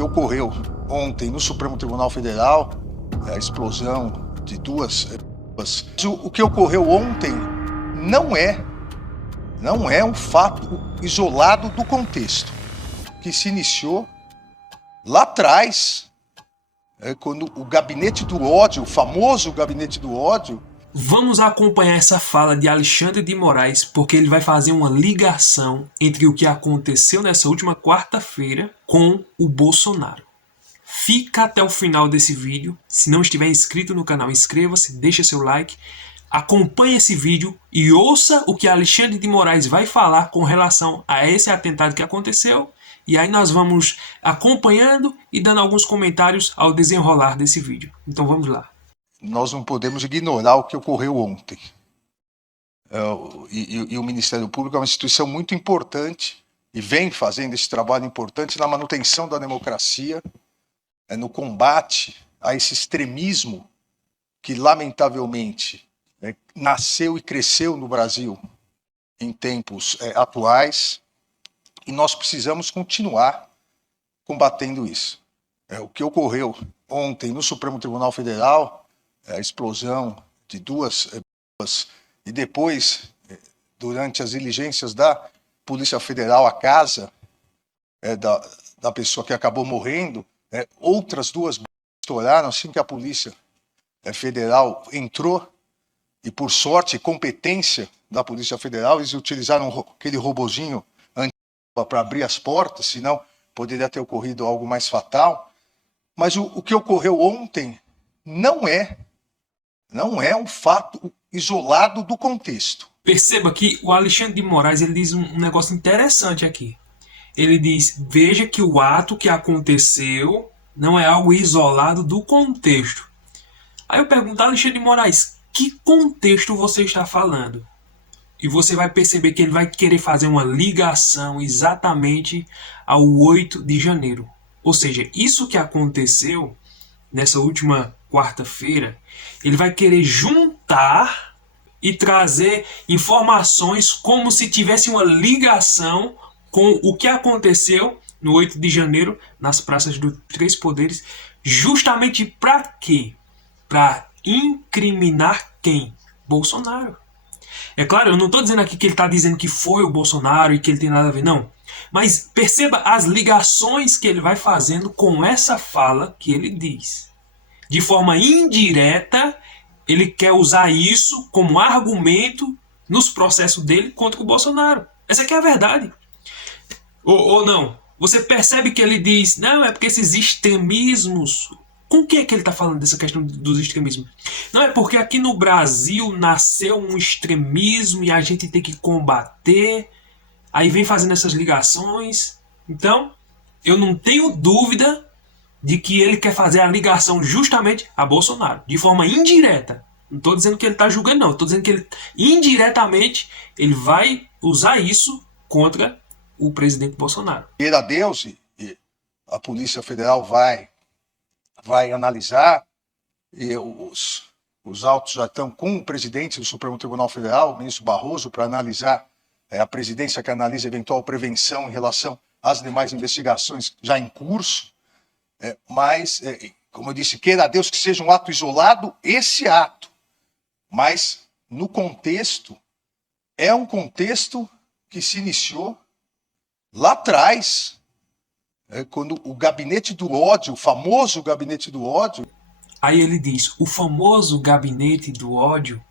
que ocorreu ontem no Supremo Tribunal Federal, a explosão de duas bombas. O que ocorreu ontem não é um fato isolado do contexto, que se iniciou lá atrás, quando o gabinete do ódio, o famoso gabinete do ódio. Vamos acompanhar essa fala de Alexandre de Moraes, porque ele vai fazer uma ligação entre o que aconteceu nessa última quarta-feira com o Bolsonaro. Fica até o final desse vídeo. Se não estiver inscrito no canal, inscreva-se, deixa seu like, acompanhe esse vídeo e ouça o que Alexandre de Moraes vai falar com relação a esse atentado que aconteceu. E aí nós vamos acompanhando e dando alguns comentários ao desenrolar desse vídeo. Então vamos lá. Nós não podemos ignorar o que ocorreu ontem. E o Ministério Público é uma instituição muito importante e vem fazendo esse trabalho importante na manutenção da democracia, no combate a esse extremismo que, lamentavelmente, nasceu e cresceu no Brasil em tempos atuais, e nós precisamos continuar combatendo isso. O que ocorreu ontem no Supremo Tribunal Federal, a explosão de duas bombas, e depois, durante as diligências da Polícia Federal, a casa da pessoa que acabou morrendo, outras duas bombas estouraram assim que a Polícia Federal entrou, e por sorte e competência da Polícia Federal, eles utilizaram aquele robozinho para abrir as portas, senão poderia ter ocorrido algo mais fatal. Mas o que ocorreu ontem não é um fato isolado do contexto. Perceba que o Alexandre de Moraes ele diz um negócio interessante aqui. Ele diz, veja que o ato que aconteceu não é algo isolado do contexto. Aí eu pergunto, Alexandre de Moraes, que contexto você está falando? E você vai perceber que ele vai querer fazer uma ligação exatamente ao 8 de janeiro. Ou seja, isso que aconteceu nessa última quarta-feira, ele vai querer juntar e trazer informações como se tivesse uma ligação com o que aconteceu no 8 de janeiro nas praças dos Três Poderes, justamente para quê? Para incriminar quem? Bolsonaro. É claro, eu não estou dizendo aqui que ele está dizendo que foi o Bolsonaro e que ele tem nada a ver, não. Mas perceba as ligações que ele vai fazendo com essa fala que ele diz. De forma indireta, ele quer usar isso como argumento nos processos dele contra o Bolsonaro. Essa aqui é a verdade. Ou não? Você percebe que ele diz, não, é porque esses extremismos... Com que é que ele está falando dessa questão dos extremismos? Não, é porque aqui no Brasil nasceu um extremismo e a gente tem que combater. Aí vem fazendo essas ligações. Então, eu não tenho dúvida de que ele quer fazer a ligação justamente a Bolsonaro, de forma indireta. Não estou dizendo que ele está julgando, não. Estou dizendo que ele, indiretamente, ele vai usar isso contra o presidente Bolsonaro. Queira a Deus, e a Polícia Federal vai analisar, e os autos já estão com o presidente do Supremo Tribunal Federal, o ministro Barroso, para analisar, a presidência que analisa eventual prevenção em relação às demais investigações já em curso, mas, como eu disse, queira a Deus que seja um ato isolado, esse ato, mas no contexto, é um contexto que se iniciou lá atrás, quando o gabinete do ódio, o famoso gabinete do ódio... Aí ele diz, o famoso gabinete do ódio,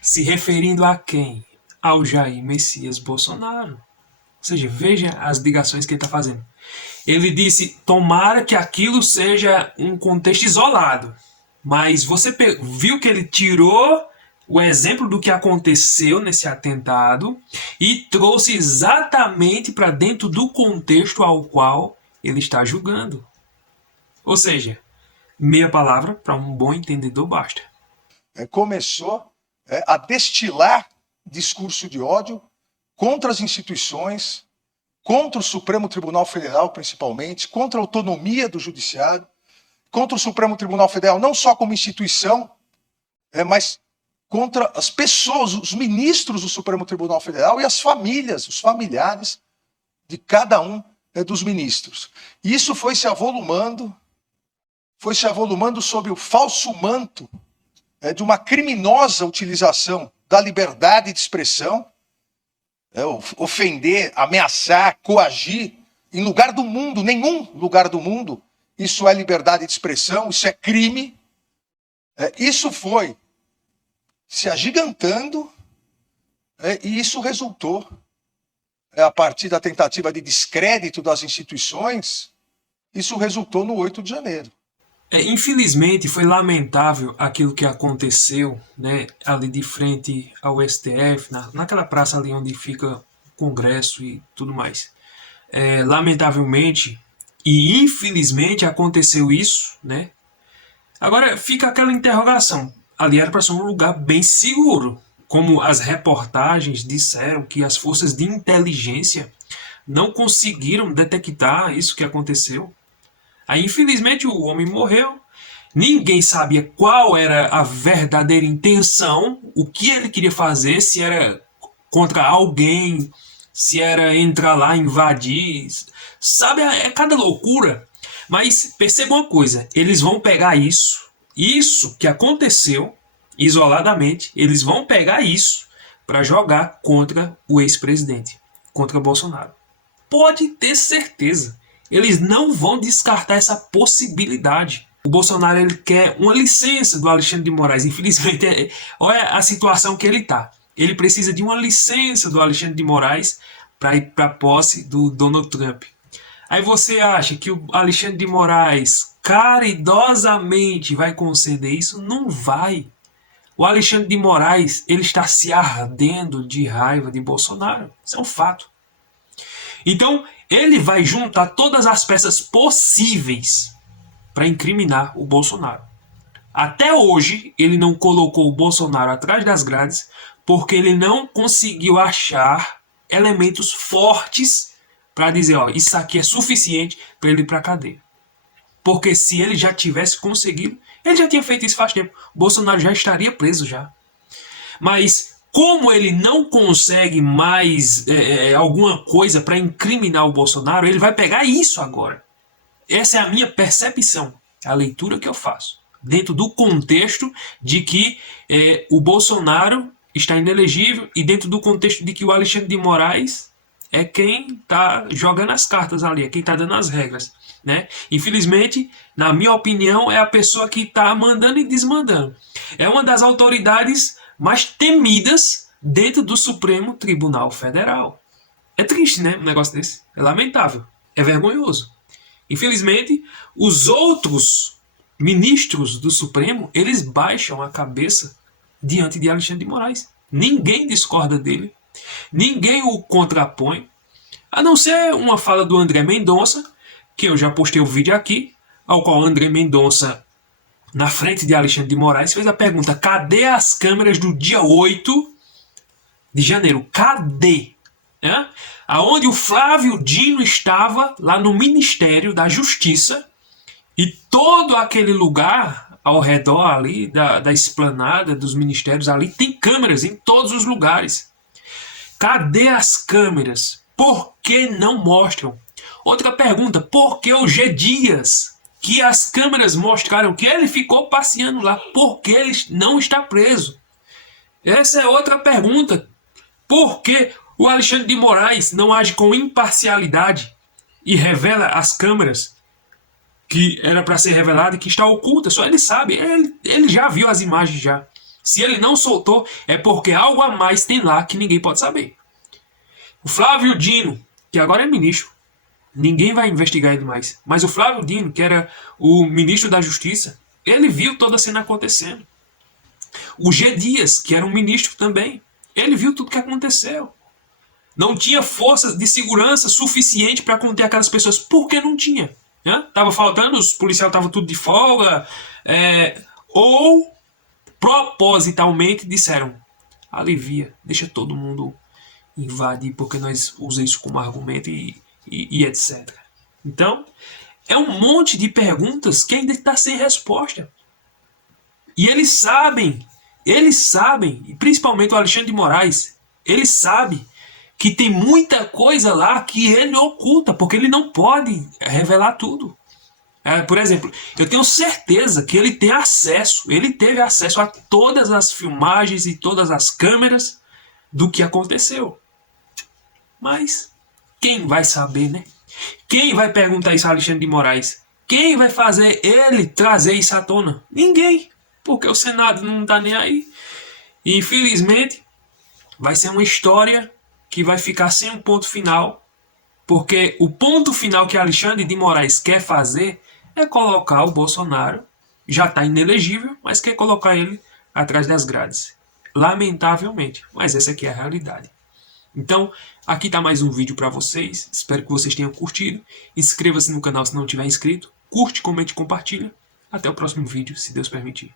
se referindo a quem? Ao Jair Messias Bolsonaro. Ou seja, veja as ligações que ele está fazendo. Ele disse, tomara que aquilo seja um contexto isolado. Mas você viu que ele tirou o exemplo do que aconteceu nesse atentado e trouxe exatamente para dentro do contexto ao qual ele está julgando. Ou seja, meia palavra para um bom entendedor basta. Começou a destilar discurso de ódio contra as instituições, contra o Supremo Tribunal Federal principalmente, contra a autonomia do Judiciário, contra o Supremo Tribunal Federal não só como instituição, mas contra as pessoas, os ministros do Supremo Tribunal Federal e as famílias, os familiares de cada um dos ministros. Isso foi se avolumando sob o falso manto de uma criminosa utilização da liberdade de expressão, ofender, ameaçar, coagir, em lugar do mundo, nenhum lugar do mundo, isso é liberdade de expressão, isso é crime. Isso foi se agigantando e isso resultou, a partir da tentativa de descrédito das instituições, isso resultou no 8 de janeiro. Infelizmente, foi lamentável aquilo que aconteceu, né, ali de frente ao STF, naquela praça ali onde fica o Congresso e tudo mais. Lamentavelmente e infelizmente aconteceu isso, né? Agora fica aquela interrogação. Ali era para ser um lugar bem seguro, como as reportagens disseram que as forças de inteligência não conseguiram detectar isso que aconteceu. Aí, infelizmente, o homem morreu. Ninguém sabia qual era a verdadeira intenção, o que ele queria fazer, se era contra alguém, se era entrar lá, invadir. Sabe, é cada loucura. Mas perceba uma coisa, eles vão pegar isso que aconteceu, isoladamente, eles vão pegar isso para jogar contra o ex-presidente, contra Bolsonaro. Pode ter certeza. Eles não vão descartar essa possibilidade. O Bolsonaro ele quer uma licença do Alexandre de Moraes. Infelizmente, olha a situação que ele está. Ele precisa de uma licença do Alexandre de Moraes para ir para a posse do Donald Trump. Aí você acha que o Alexandre de Moraes caridosamente vai conceder isso? Não vai. O Alexandre de Moraes ele está se ardendo de raiva de Bolsonaro. Isso é um fato. Então, ele vai juntar todas as peças possíveis para incriminar o Bolsonaro. Até hoje, ele não colocou o Bolsonaro atrás das grades porque ele não conseguiu achar elementos fortes para dizer, ó, isso aqui é suficiente para ele ir para a cadeia. Porque se ele já tivesse conseguido, ele já tinha feito isso faz tempo. O Bolsonaro já estaria preso já. Mas como ele não consegue mais alguma coisa para incriminar o Bolsonaro, ele vai pegar isso agora. Essa é a minha percepção, a leitura que eu faço. Dentro do contexto de que o Bolsonaro está inelegível e dentro do contexto de que o Alexandre de Moraes é quem está jogando as cartas ali, é quem está dando as regras. Né? Infelizmente, na minha opinião, é a pessoa que está mandando e desmandando. É uma das autoridades mais temidas dentro do Supremo Tribunal Federal. É triste, né? Um negócio desse. É lamentável. É vergonhoso. Infelizmente, os outros ministros do Supremo, eles baixam a cabeça diante de Alexandre de Moraes. Ninguém discorda dele. Ninguém o contrapõe. A não ser uma fala do André Mendonça, que eu já postei o vídeo aqui, ao qual André Mendonça, na frente de Alexandre de Moraes, fez a pergunta: cadê as câmeras do dia 8 de janeiro? Cadê? Aonde o Flávio Dino estava, lá no Ministério da Justiça, e todo aquele lugar ao redor ali da esplanada dos ministérios ali tem câmeras em todos os lugares. Cadê as câmeras? Por que não mostram? Outra pergunta, por que o G. Dias, que as câmeras mostraram que ele ficou passeando lá, por que ele não está preso? Essa é outra pergunta. Por que o Alexandre de Moraes não age com imparcialidade e revela as câmeras que era para ser revelada e que está oculta? Só ele sabe, ele já viu as imagens já. Se ele não soltou, é porque algo a mais tem lá que ninguém pode saber. O Flávio Dino, que agora é ministro, ninguém vai investigar ele mais. Mas o Flávio Dino, que era o ministro da Justiça, ele viu toda a cena acontecendo. O G. Dias, que era um ministro também, ele viu tudo que aconteceu. Não tinha força de segurança suficiente para conter aquelas pessoas. Por que não tinha? Tava faltando, os policiais estavam tudo de folga. Ou propositalmente disseram: alivia, deixa todo mundo invadir, porque nós usamos isso como argumento e etc. Então, é um monte de perguntas que ainda está sem resposta. E eles sabem, e principalmente o Alexandre de Moraes, ele sabe que tem muita coisa lá que ele oculta, porque ele não pode revelar tudo. Por exemplo, eu tenho certeza que ele teve acesso a todas as filmagens e todas as câmeras do que aconteceu. Mas quem vai saber, né? Quem vai perguntar isso a Alexandre de Moraes? Quem vai fazer ele trazer isso à tona? Ninguém, porque o Senado não está nem aí. E infelizmente vai ser uma história que vai ficar sem um ponto final, porque o ponto final que Alexandre de Moraes quer fazer é colocar o Bolsonaro, já está inelegível, mas quer colocar ele atrás das grades. Lamentavelmente, mas essa aqui é a realidade. Então, aqui está mais um vídeo para vocês. Espero que vocês tenham curtido. Inscreva-se no canal se não tiver inscrito. Curte, comente e compartilha. Até o próximo vídeo, se Deus permitir.